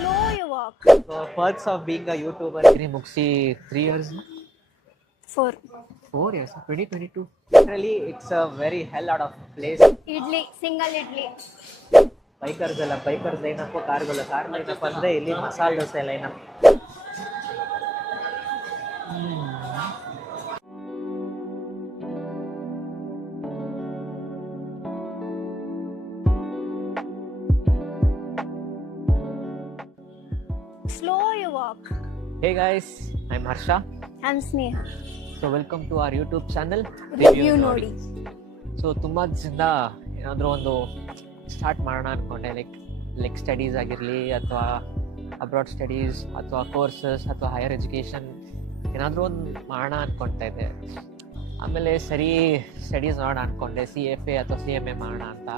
Slow you walk. So perks of being a YouTuber. Degree ಮುಗಿಸಿ 3 years, 4. 4 years, 2022. Literally, it's a very hell out of place. Idli, single idli. Bikers ಎಲ್ಲ bikers lineup, ಕಾರ್ಗಳು car lineup ಅಂದರೆ ಇಲ್ಲಿ masala dosa lineup. Slow you walk. Hey guys, I'm Harsha. I'm Sneha. So welcome to our YouTube channel Review ನೋಡಿ. So ತುಂಬ ದಿವಸದಿಂದ ಏನಾದರೂ ಒಂದು start ಮಾಡೋಣ ಅಂದ್ಕೊಂಡೆ, ಲೈಕ್ ಸ್ಟಡೀಸ್ ಆಗಿರಲಿ ಅಥವಾ ಅಬ್ರಾಡ್ ಸ್ಟಡೀಸ್ ಅಥವಾ ಕೋರ್ಸಸ್ ಅಥವಾ ಹೈಯರ್ ಎಜುಕೇಷನ್ ಏನಾದರೂ ಒಂದು ಮಾಡೋಣ ಅಂದ್ಕೊಳ್ತಾ ಇದ್ದೆ. ಆಮೇಲೆ ಸರಿ ಸ್ಟಡೀಸ್ ಮಾಡೋಣ ಅಂದ್ಕೊಂಡೆ, CFA ಅಥವಾ CMA ಮಾಡೋಣ ಅಂತ.